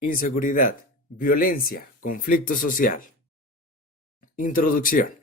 Inseguridad, violencia, conflicto social. Introducción.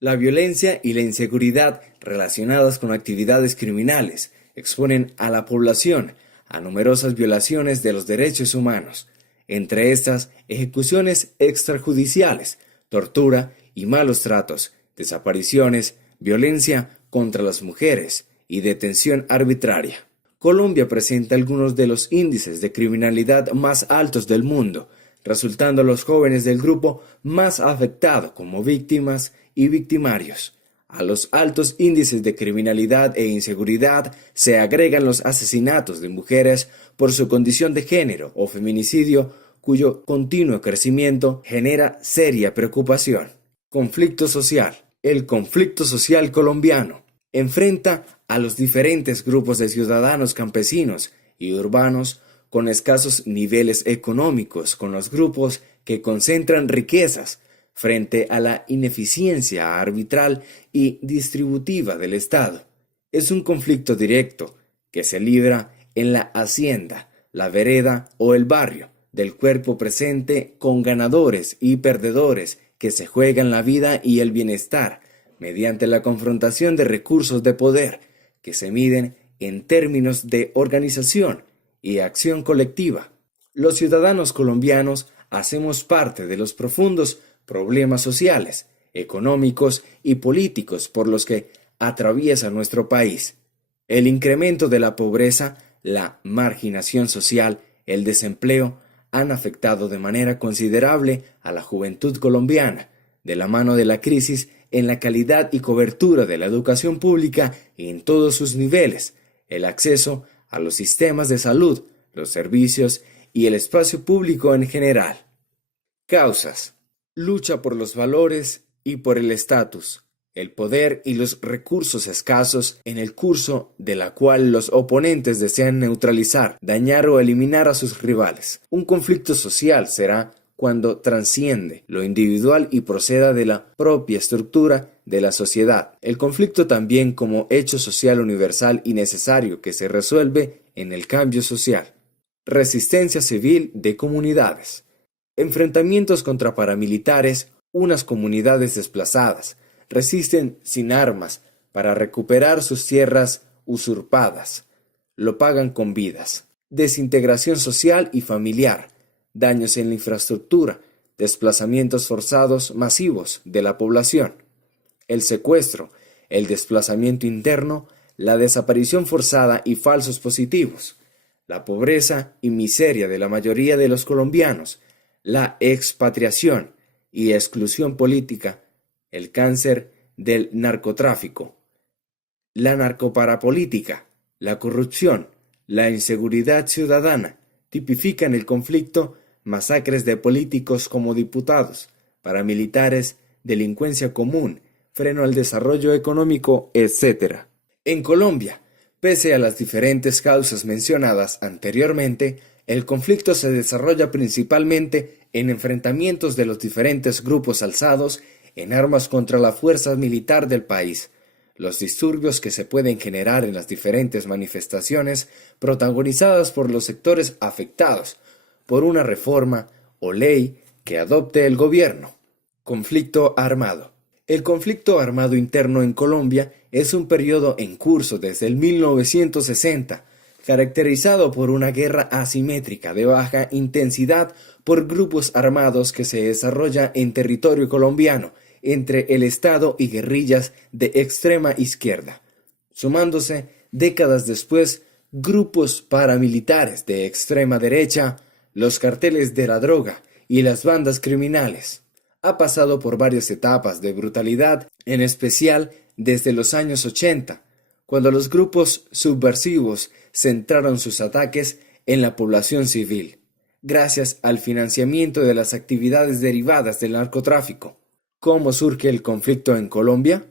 La violencia y la inseguridad relacionadas con actividades criminales exponen a la población a numerosas violaciones de los derechos humanos, entre estas ejecuciones extrajudiciales, tortura y malos tratos, desapariciones, violencia contra las mujeres y detención arbitraria. Colombia presenta algunos de los índices de criminalidad más altos del mundo, resultando los jóvenes del grupo más afectado como víctimas y victimarios. A los altos índices de criminalidad e inseguridad se agregan los asesinatos de mujeres por su condición de género o feminicidio, cuyo continuo crecimiento genera seria preocupación. Conflicto social. El conflicto social colombiano enfrenta a los diferentes grupos de ciudadanos campesinos y urbanos con escasos niveles económicos, con los grupos que concentran riquezas frente a la ineficiencia arbitral y distributiva del Estado. Es un conflicto directo que se libra en la hacienda, la vereda o el barrio, del cuerpo presente con ganadores y perdedores que se juegan la vida y el bienestar mediante la confrontación de recursos de poder que se miden en términos de organización y acción colectiva. Los ciudadanos colombianos hacemos parte de los profundos problemas sociales, económicos y políticos por los que atraviesa nuestro país. El incremento de la pobreza, la marginación social, el desempleo han afectado de manera considerable a la juventud colombiana, de la mano de la crisis en la calidad y cobertura de la educación pública en todos sus niveles, el acceso a los sistemas de salud, los servicios y el espacio público en general. Causas. Lucha por los valores y por el estatus, el poder y los recursos escasos en el curso de la cual los oponentes desean neutralizar, dañar o eliminar a sus rivales. Un conflicto social será cuando trasciende lo individual y proceda de la propia estructura de la sociedad. El conflicto también como hecho social universal y necesario que se resuelve en el cambio social. Resistencia civil de comunidades. Enfrentamientos contra paramilitares, unas comunidades desplazadas resisten sin armas para recuperar sus tierras usurpadas. Lo pagan con vidas. Desintegración social y familiar. Daños en la infraestructura, desplazamientos forzados masivos de la población, el secuestro, el desplazamiento interno, la desaparición forzada y falsos positivos, la pobreza y miseria de la mayoría de los colombianos, la expatriación y exclusión política, el cáncer del narcotráfico, la narcoparapolítica, la corrupción, la inseguridad ciudadana, tipifican el conflicto, masacres de políticos como diputados, paramilitares, delincuencia común, freno al desarrollo económico, etc. En Colombia, pese a las diferentes causas mencionadas anteriormente, el conflicto se desarrolla principalmente en enfrentamientos de los diferentes grupos alzados en armas contra la fuerza militar del país. Los disturbios que se pueden generar en las diferentes manifestaciones protagonizadas por los sectores afectados por una reforma o ley que adopte el gobierno. Conflicto armado. El conflicto armado interno en Colombia es un periodo en curso desde el 1960, caracterizado por una guerra asimétrica de baja intensidad por grupos armados que se desarrolla en territorio colombiano entre el Estado y guerrillas de extrema izquierda, sumándose décadas después grupos paramilitares de extrema derecha, los carteles de la droga y las bandas criminales. Ha pasado por varias etapas de brutalidad, en especial desde los años 80, cuando los grupos subversivos centraron sus ataques en la población civil, gracias al financiamiento de las actividades derivadas del narcotráfico. ¿Cómo surge el conflicto en Colombia?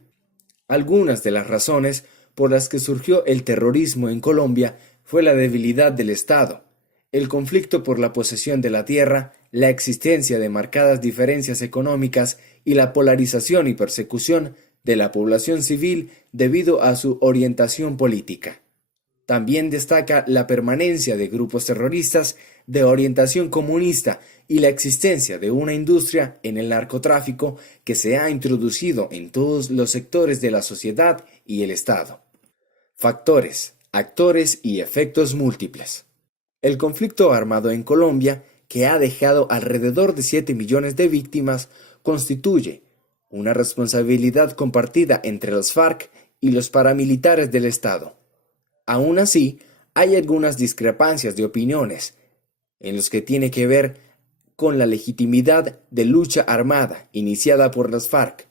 Algunas de las razones por las que surgió el terrorismo en Colombia fue la debilidad del Estado, el conflicto por la posesión de la tierra, la existencia de marcadas diferencias económicas y la polarización y persecución de la población civil debido a su orientación política. También destaca la permanencia de grupos terroristas de orientación comunista y la existencia de una industria en el narcotráfico que se ha introducido en todos los sectores de la sociedad y el Estado. Factores, actores y efectos múltiples. El conflicto armado en Colombia, que ha dejado alrededor de 7 millones de víctimas, constituye una responsabilidad compartida entre los FARC y los paramilitares del Estado. Aún así, hay algunas discrepancias de opiniones en los que tiene que ver con la legitimidad de lucha armada iniciada por las FARC.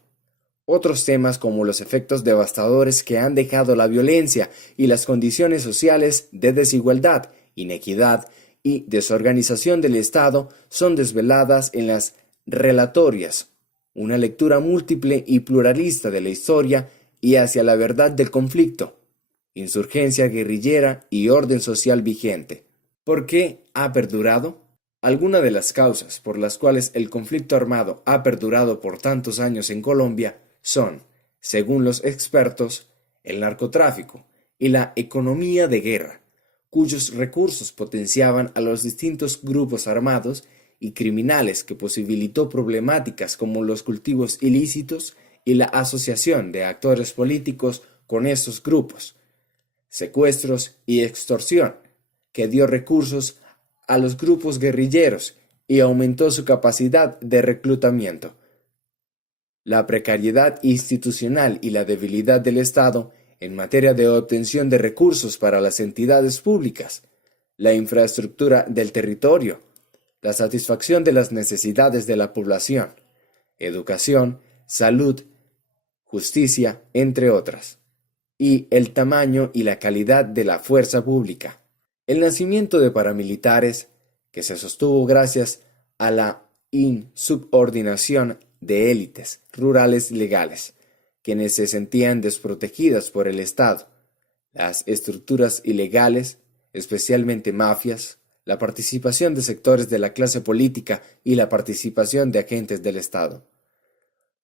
Otros temas como los efectos devastadores que han dejado la violencia y las condiciones sociales de desigualdad, inequidad y desorganización del Estado son desveladas en las relatorias, una lectura múltiple y pluralista de la historia y hacia la verdad del conflicto, insurgencia guerrillera y orden social vigente. ¿Por qué ha perdurado? Algunas de las causas por las cuales el conflicto armado ha perdurado por tantos años en Colombia son, según los expertos, el narcotráfico y la economía de guerra, cuyos recursos potenciaban a los distintos grupos armados y criminales que posibilitó problemáticas como los cultivos ilícitos y la asociación de actores políticos con estos grupos, secuestros y extorsión, que dio recursos a los grupos guerrilleros y aumentó su capacidad de reclutamiento. La precariedad institucional y la debilidad del Estado en materia de obtención de recursos para las entidades públicas, la infraestructura del territorio, la satisfacción de las necesidades de la población, educación, salud, justicia, entre otras, y el tamaño y la calidad de la fuerza pública. El nacimiento de paramilitares, que se sostuvo gracias a la insubordinación de élites rurales legales, quienes se sentían desprotegidas por el Estado, las estructuras ilegales, especialmente mafias, la participación de sectores de la clase política y la participación de agentes del Estado,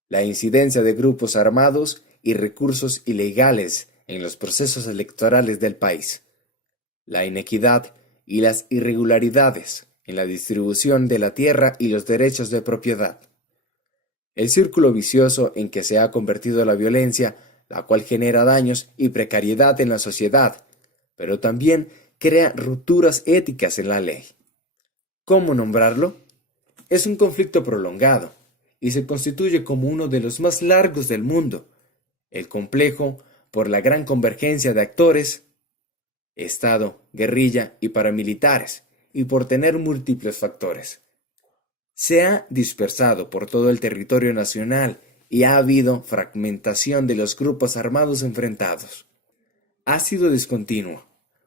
la incidencia de grupos armados y recursos ilegales en los procesos electorales del país, la inequidad y las irregularidades en la distribución de la tierra y los derechos de propiedad. El círculo vicioso en que se ha convertido la violencia, la cual genera daños y precariedad en la sociedad, pero también crea rupturas éticas en la ley. ¿Cómo nombrarlo? Es un conflicto prolongado y se constituye como uno de los más largos del mundo. El complejo por la gran convergencia de actores, Estado, guerrilla y paramilitares, y por tener múltiples factores. Se ha dispersado por todo el territorio nacional y ha habido fragmentación de los grupos armados enfrentados. Ha sido discontinuo,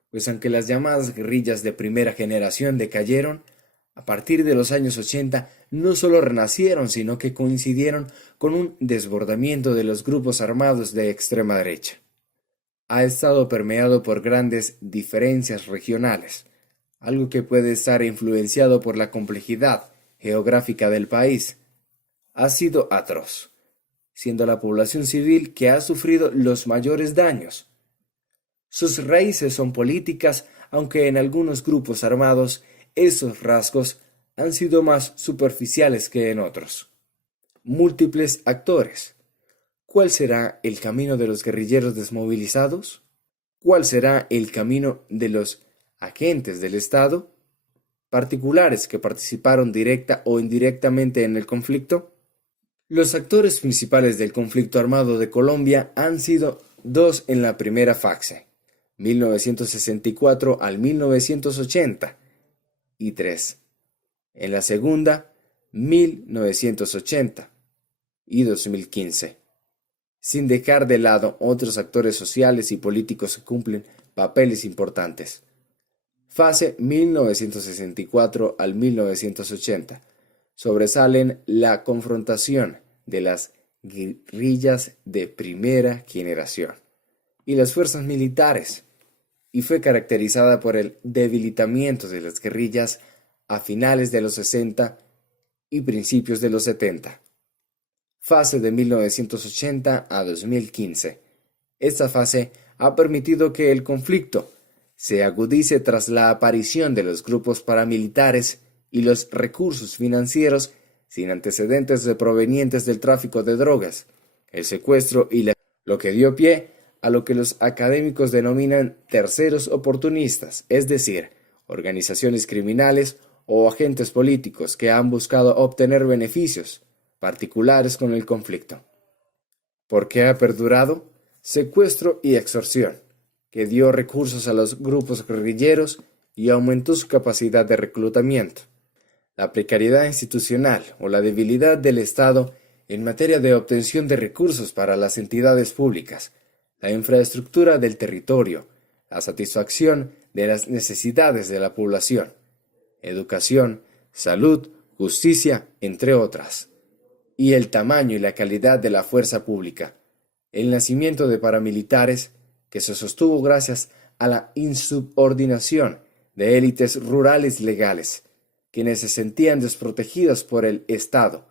pues aunque las llamadas guerrillas de primera generación decayeron, a partir de los años 80 no solo renacieron, sino que coincidieron con un desbordamiento de los grupos armados de extrema derecha. Ha estado permeado por grandes diferencias regionales, algo que puede estar influenciado por la complejidad geográfica del país. Ha sido atroz, siendo la población civil que ha sufrido los mayores daños. Sus raíces son políticas, aunque en algunos grupos armados esos rasgos han sido más superficiales que en otros. Múltiples actores. ¿Cuál será el camino de los guerrilleros desmovilizados? ¿Cuál será el camino de los agentes del Estado? ¿Particulares que participaron directa o indirectamente en el conflicto? Los actores principales del conflicto armado de Colombia han sido dos en la primera fase, 1964 al 1980, y tres en la segunda, 1980 y 2015. Sin dejar de lado otros actores sociales y políticos que cumplen papeles importantes. Fase 1964 al 1980. Sobresalen la confrontación de las guerrillas de primera generación y las fuerzas militares, y fue caracterizada por el debilitamiento de las guerrillas a finales de los 60 y principios de los 70. Fase de 1980 a 2015. Esta fase ha permitido que el conflicto se agudice tras la aparición de los grupos paramilitares y los recursos financieros sin antecedentes provenientes del tráfico de drogas, el secuestro lo que dio pie a lo que los académicos denominan terceros oportunistas, es decir, organizaciones criminales o agentes políticos que han buscado obtener beneficios particulares con el conflicto. ¿Por qué ha perdurado? Secuestro y extorsión, que dio recursos a los grupos guerrilleros y aumentó su capacidad de reclutamiento. La precariedad institucional o la debilidad del Estado en materia de obtención de recursos para las entidades públicas, la infraestructura del territorio, la satisfacción de las necesidades de la población, educación, salud, justicia, entre otras, y el tamaño y la calidad de la fuerza pública, el nacimiento de paramilitares que se sostuvo gracias a la insubordinación de élites rurales legales, quienes se sentían desprotegidas por el Estado,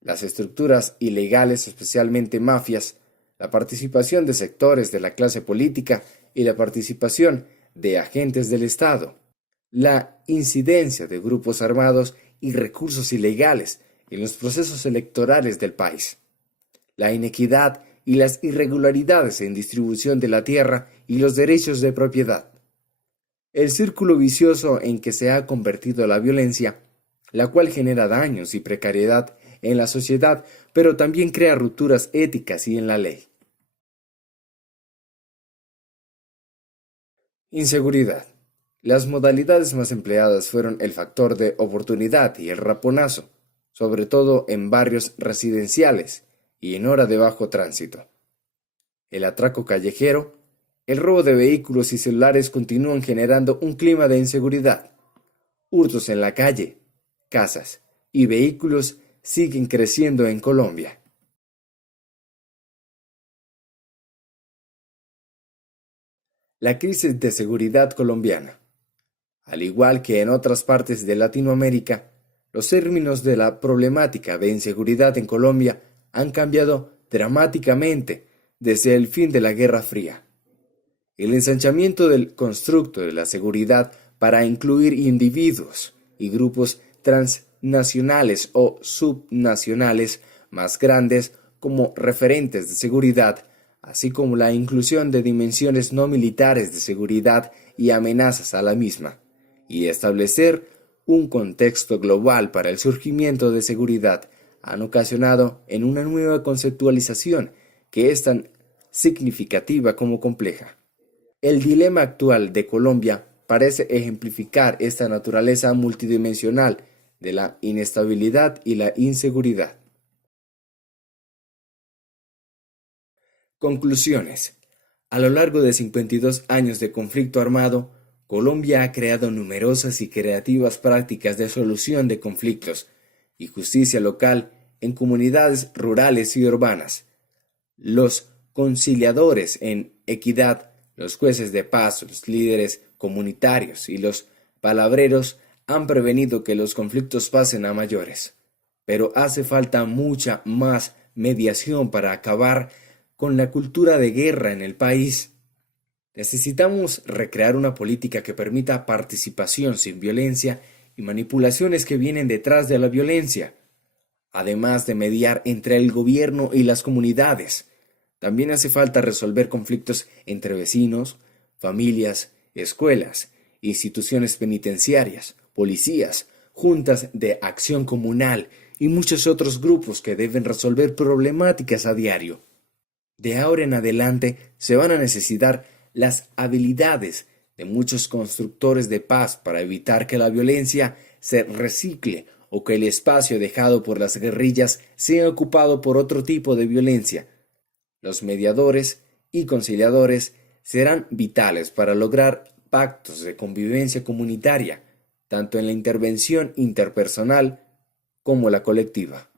las estructuras ilegales, especialmente mafias, la participación de sectores de la clase política y la participación de agentes del Estado, la incidencia de grupos armados y recursos ilegales en los procesos electorales del país, la inequidad y las irregularidades en distribución de la tierra y los derechos de propiedad. El círculo vicioso en que se ha convertido la violencia, la cual genera daños y precariedad en la sociedad, pero también crea rupturas éticas y en la ley. Inseguridad. Las modalidades más empleadas fueron el factor de oportunidad y el raponazo, sobre todo en barrios residenciales y en hora de bajo tránsito. El atraco callejero, el robo de vehículos y celulares continúan generando un clima de inseguridad. Hurtos en la calle, casas y vehículos siguen creciendo en Colombia. La crisis de seguridad colombiana. Al igual que en otras partes de Latinoamérica, los términos de la problemática de inseguridad en Colombia han cambiado dramáticamente desde el fin de la Guerra Fría. El ensanchamiento del constructo de la seguridad para incluir individuos y grupos transnacionales o subnacionales más grandes como referentes de seguridad, así como la inclusión de dimensiones no militares de seguridad y amenazas a la misma, y establecer un contexto global para el surgimiento de seguridad, han ocasionado en una nueva conceptualización que es tan significativa como compleja. El dilema actual de Colombia parece ejemplificar esta naturaleza multidimensional de la inestabilidad y la inseguridad. Conclusiones. A lo largo de 52 años de conflicto armado, Colombia ha creado numerosas y creativas prácticas de solución de conflictos y justicia local en comunidades rurales y urbanas. Los conciliadores en equidad, los jueces de paz, los líderes comunitarios y los palabreros han prevenido que los conflictos pasen a mayores. Pero hace falta mucha más mediación para acabar con la cultura de guerra en el país. Necesitamos recrear una política que permita participación sin violencia y manipulaciones que vienen detrás de la violencia, además de mediar entre el gobierno y las comunidades. También hace falta resolver conflictos entre vecinos, familias, escuelas, instituciones penitenciarias, policías, juntas de acción comunal y muchos otros grupos que deben resolver problemáticas a diario. De ahora en adelante se van a necesitar las habilidades de muchos constructores de paz para evitar que la violencia se recicle o que el espacio dejado por las guerrillas sea ocupado por otro tipo de violencia. Los mediadores y conciliadores serán vitales para lograr pactos de convivencia comunitaria, tanto en la intervención interpersonal como la colectiva.